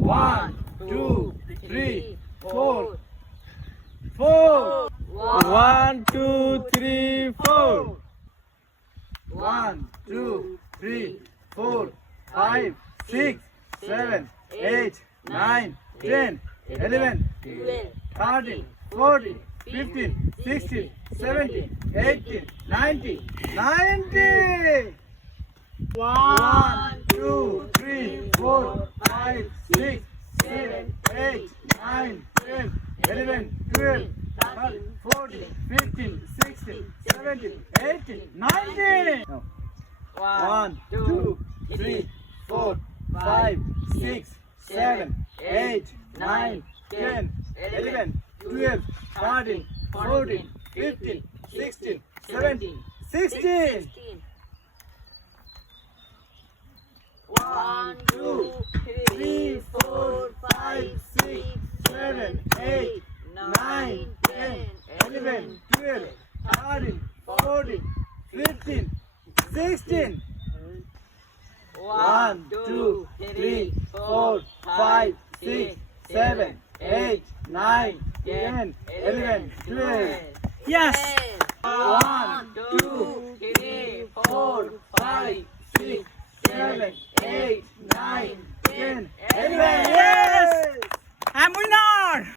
1, 2, 3, 4. 4. 1, 2, 3, 4. 1, 2, 3, 4, 5, 6, 7, 8, 9, 10, 11, 13, 14, 15, 16, 17, 18, 19, 90. 1, 2, 3, 4, 5, 6, 7, 8, 9, 10, 11, 12, 13, 14, 15, 16, 17, 18, 19. 1, 2, 3, 4, 5, 6, 7, 8, 9, 10, 11, 12, 13, 14, 15, 16, 17, 16. 1, 2, 3, 4, 5, 6, 7, 8, 9, 10, 11, 12, 13, 14, 15, 16. 1, 2, 3, 4, 5, 6, 7, 8, 9, 10, 11, 12. Yes! 1, 2,